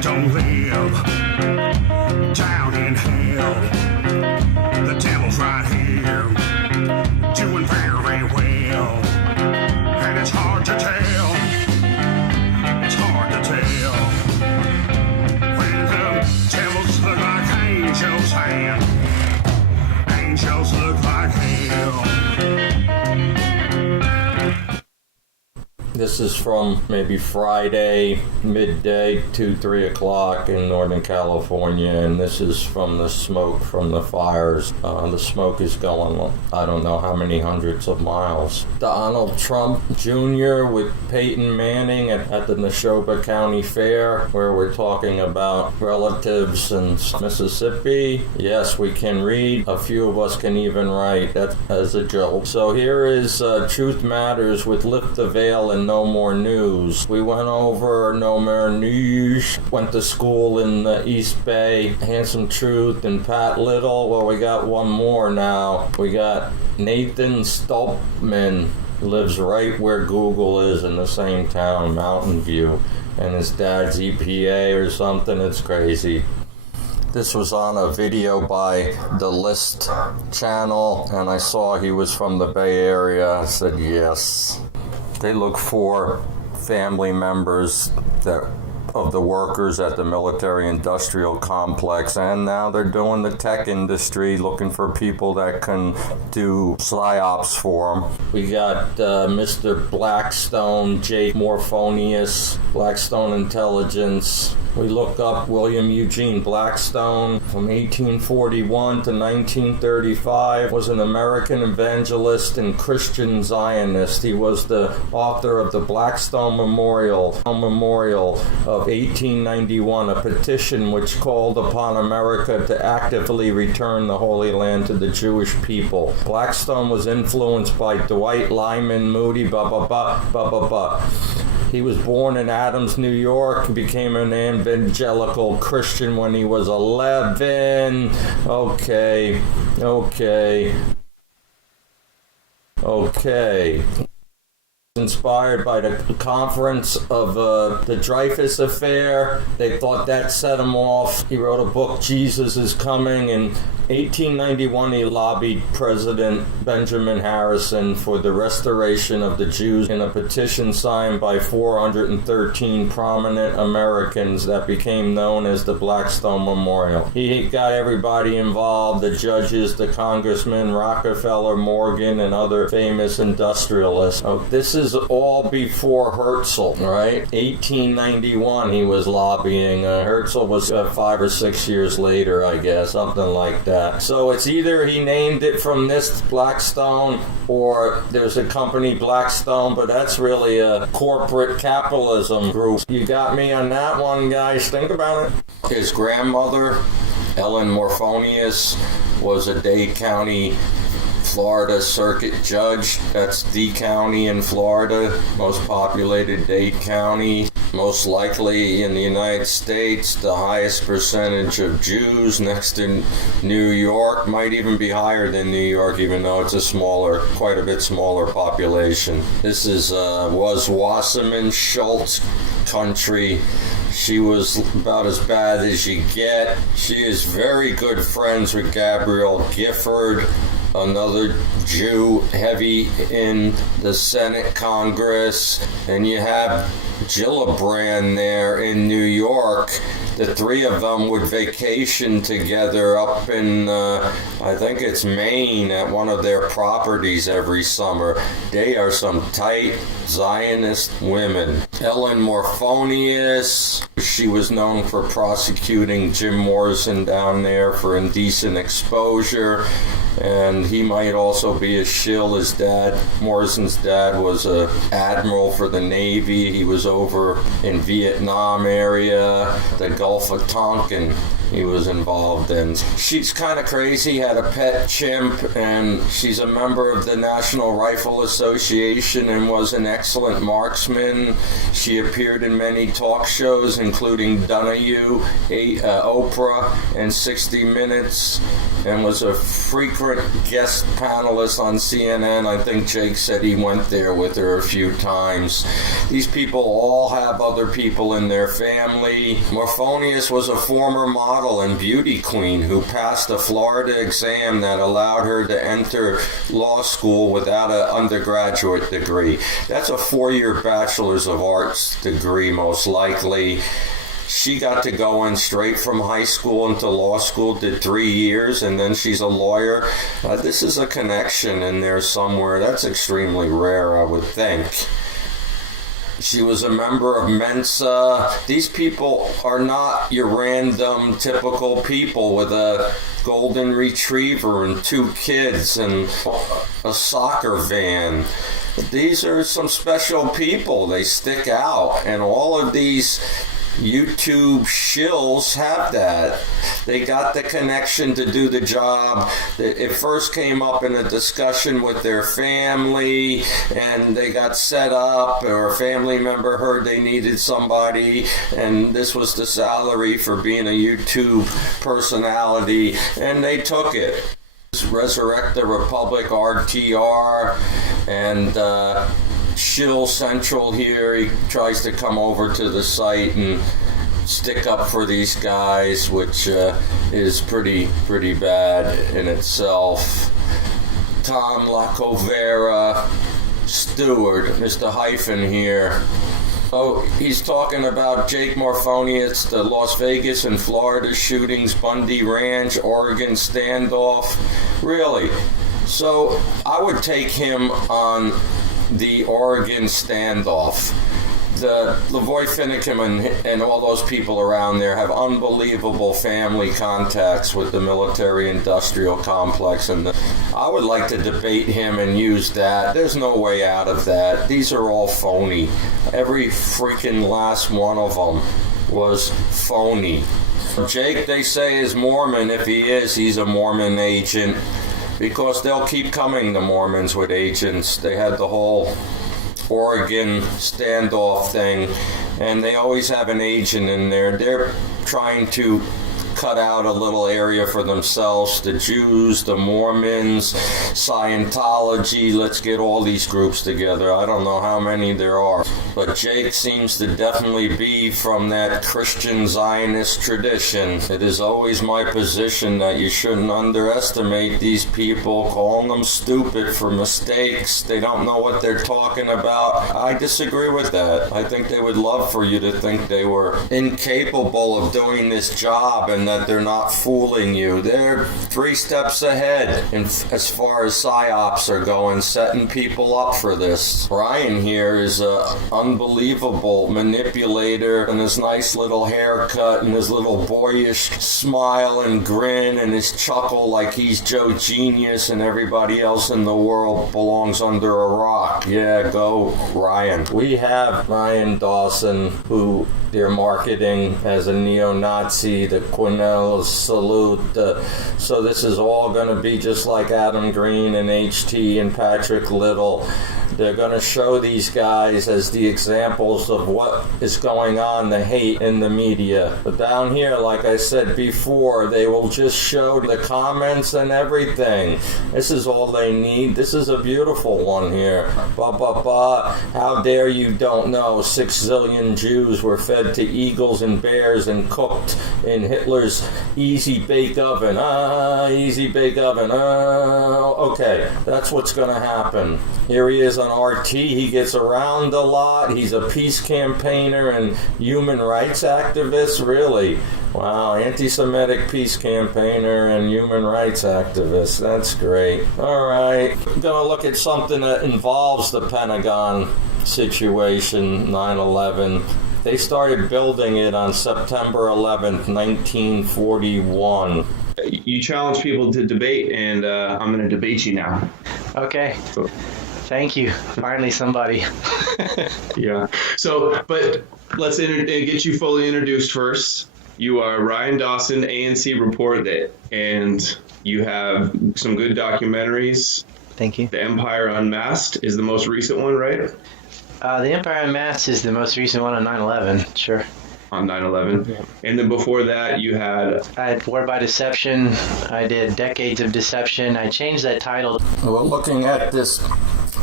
don't live down in hell. The devil's right here, doing very well. And it's hard to tell, it's hard to tell, when the devils look like angels and angels look like hell. This is from maybe Friday, midday, 2-3 o'clock in Northern California, and this is from the smoke from the fires. The smoke is going, I don't know how many hundreds of miles. Donald Trump Jr. with Peyton Manning at the Neshoba County Fair, where we're talking about relatives in Mississippi. Yes, we can read. A few of us can even write. That's as a joke. So here is Truth Matters with Lift the Veil and No More News. We went over No More News, went to school in the East Bay, Handsome Truth and Pat Little. Well, we got one more now. We got Nathan Stolpman, lives right where Google is in the same town, Mountain View, and his dad's EPA or something. It's crazy. This was on a video by the List channel, and I saw he was from the Bay Area. I said yes. They look for family members of the workers at the military-industrial complex, and now they're doing the tech industry, looking for people that can do psyops for them. We got Mr. Blackstone, Jake Morphonius, Blackstone Intelligence. We look up William Eugene Blackstone from 1841 to 1935, was an American evangelist and Christian Zionist. He was the author of the Blackstone Memorial of 1891, a petition which called upon America to actively return the Holy Land to the Jewish people. Blackstone was influenced by Dwight Lyman Moody, He was born in Adams, New York, became an evangelical Christian when he was 11. Okay. Inspired by the conference of the Dreyfus Affair. They thought that set him off. He wrote a book, Jesus is Coming. In 1891, he lobbied President Benjamin Harrison for the restoration of the Jews in a petition signed by 413 prominent Americans that became known as the Blackstone Memorial. He got everybody involved, the judges, the congressmen, Rockefeller, Morgan, and other famous industrialists. This is all before Herzl, right? 1891 he was lobbying. Herzl was 5 or 6 years later, I guess, something like that. So it's either he named it from this Blackstone, or there's a company Blackstone, but that's really a corporate capitalism group. You got me on that one, guys. Think about it. His grandmother, Ellen Morphonius, was a Dade County, Florida circuit judge. That's the county in Florida, most populated Dade County, most likely in the United States, the highest percentage of Jews next to New York, might even be higher than New York, even though it's a quite a bit smaller population. This was Wasserman Schultz country. She was about as bad as you get. She is very good friends with Gabrielle Gifford, another Jew heavy in the Senate Congress, and you have Gillibrand there in New York. The three of them would vacation together up in, I think it's Maine, at one of their properties every summer. They are some tight Zionist women. Ellen Morphonius, she was known for prosecuting Jim Morrison down there for indecent exposure, and he might also be a shill. His dad, Morrison's dad, was an admiral for the Navy. He was over in Vietnam area, the Gulf of Tonkin he was involved in. She's kind of crazy, had a pet chimp, and she's a member of the National Rifle Association and was an excellent marksman. She appeared in many talk shows, including Donahue, Oprah, and 60 Minutes, and was a frequent guest panelist on CNN. I think Jake said he went there with her a few times. These people all have other people in their family. Morphonius was a former model and beauty queen who passed a Florida exam that allowed her to enter law school without an undergraduate degree. That's a 4-year Bachelor's of Arts degree, most likely. She got to go in straight from high school into law school, did 3 years, and then she's a lawyer. This is a connection in there somewhere. That's extremely rare, I would think. She was a member of Mensa. These people are not your random, typical people with a golden retriever and 2 kids and a soccer van. These are some special people. They stick out, and all of these YouTube shills have that. They got the connection to do the job. It first came up in a discussion with their family, and they got set up, or a family member heard they needed somebody, and this was the salary for being a YouTube personality, and they took it. Resurrect the Republic, RTR, and Shill Central here. He tries to come over to the site and stick up for these guys, which is pretty bad in itself. Tom Lacovera, Stewart, Mr. Hyphen here. Oh, he's talking about Jake Morphonius, the Las Vegas and Florida shootings, Bundy Ranch, Oregon standoff. Really? So I would take him on the Oregon standoff. The Lavoy Finicum and all those people around there have unbelievable family contacts with the military-industrial complex, and I would like to debate him and use that. There's no way out of that. These are all phony. Every freaking last one of them was phony. Jake, they say, is Mormon. If he is, he's a Mormon agent, because they'll keep coming, the Mormons, with agents. They had the whole Oregon standoff thing, and they always have an agent in there. They're trying to cut out a little area for themselves. The Jews, the Mormons, Scientology. Let's get all these groups together. I don't know how many there are, but Jake seems to definitely be from that Christian Zionist tradition. It is always my position that you shouldn't underestimate these people, calling them stupid for mistakes. They don't know what they're talking about. I disagree with that. I think they would love for you to think they were incapable of doing this job and that they're not fooling you. They're 3 steps ahead as far as psyops are going, setting people up for this. Brian here is a unbelievable manipulator, and his nice little haircut and his little boyish smile and grin and his chuckle like he's Joe Genius and everybody else in the world belongs under a rock. Yeah, go Ryan. We have Ryan Dawson, who they're marketing as a neo-Nazi, the Quinnell salute. So this is all going to be just like Adam Green and HT and Patrick Little. They're going to show these guys as the examples of what is going on, the hate in the media. But down here, like I said before, they will just show the comments and everything. This is all they need. This is a beautiful one here. How dare you don't know 6 zillion Jews were fed to eagles and bears and cooked in Hitler's easy bake oven. Easy bake oven. Okay, that's what's going to happen. Here he is on RT. He gets around a lot. He's a peace campaigner and human rights activist. Really? Wow, anti-Semitic peace campaigner and human rights activist. That's great. All right. I'm going to look at something that involves the Pentagon situation, 9/11. They started building it on September 11th, 1941. You challenge people to debate, and I'm going to debate you now. Okay. Thank you. Finally, somebody. Yeah. So, but let's get you fully introduced first. You are Ryan Dawson, ANC reporter, and you have some good documentaries. Thank you. The Empire Unmasked is the most recent one, right? The Empire Unmasked is the most recent one on 9/11. Sure. On 9/11. Yeah. And then before that, you had... I had War by Deception. I did Decades of Deception. I changed that title. Well, looking at this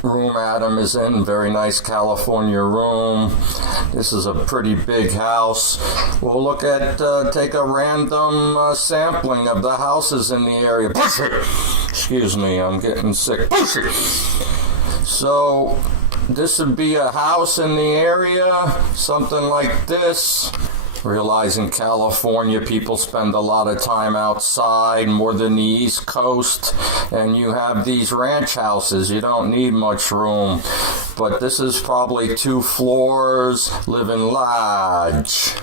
room Adam is in, very nice California room. This is a pretty big house. We'll look at, take a random sampling of the houses in the area. Excuse me, I'm getting sick. So, this would be a house in the area, something like this. Realize in California people spend a lot of time outside, more than the East Coast, and you have these ranch houses. You don't need much room, but this is probably 2 floors, living large.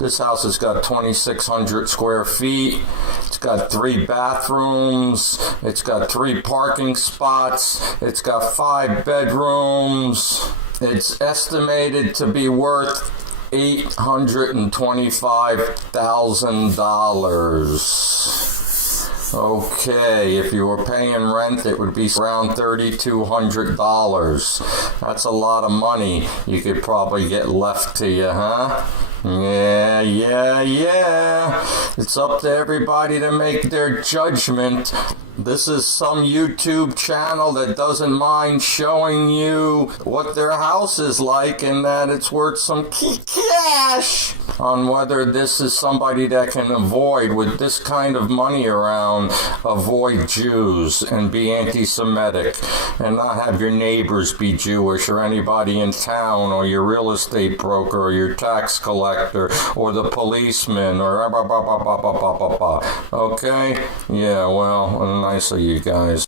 This house has got 2,600 square feet. It's got 3 bathrooms. It's got 3 parking spots. It's got 5 bedrooms. It's estimated to be worth $825,000. Okay, if you were paying rent, it would be around $3,200. That's a lot of money you could probably get left to you, huh? Yeah. It's up to everybody to make their judgment. This is some YouTube channel that doesn't mind showing you what their house is like and that it's worth some cash on whether this is somebody that can avoid, with this kind of money around, avoid Jews and be anti-Semitic and not have your neighbors be Jewish or anybody in town or your real estate broker or your tax collector or the policeman or okay? Yeah, well, nice of you guys.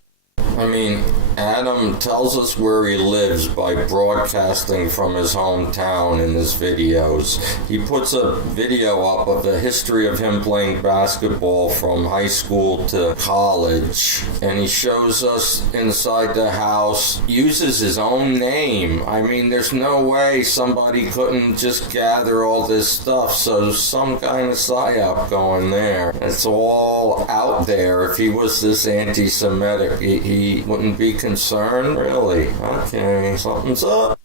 I mean, Adam tells us where he lives by broadcasting from his hometown in his videos. He puts a video up of the history of him playing basketball from high school to college, and he shows us inside the house, uses his own name. I mean, there's no way somebody couldn't just gather all this stuff, so some kind of psyop going there. It's all out there. If he was this anti-Semitic, he wouldn't be concerned, really. Okay, something's up.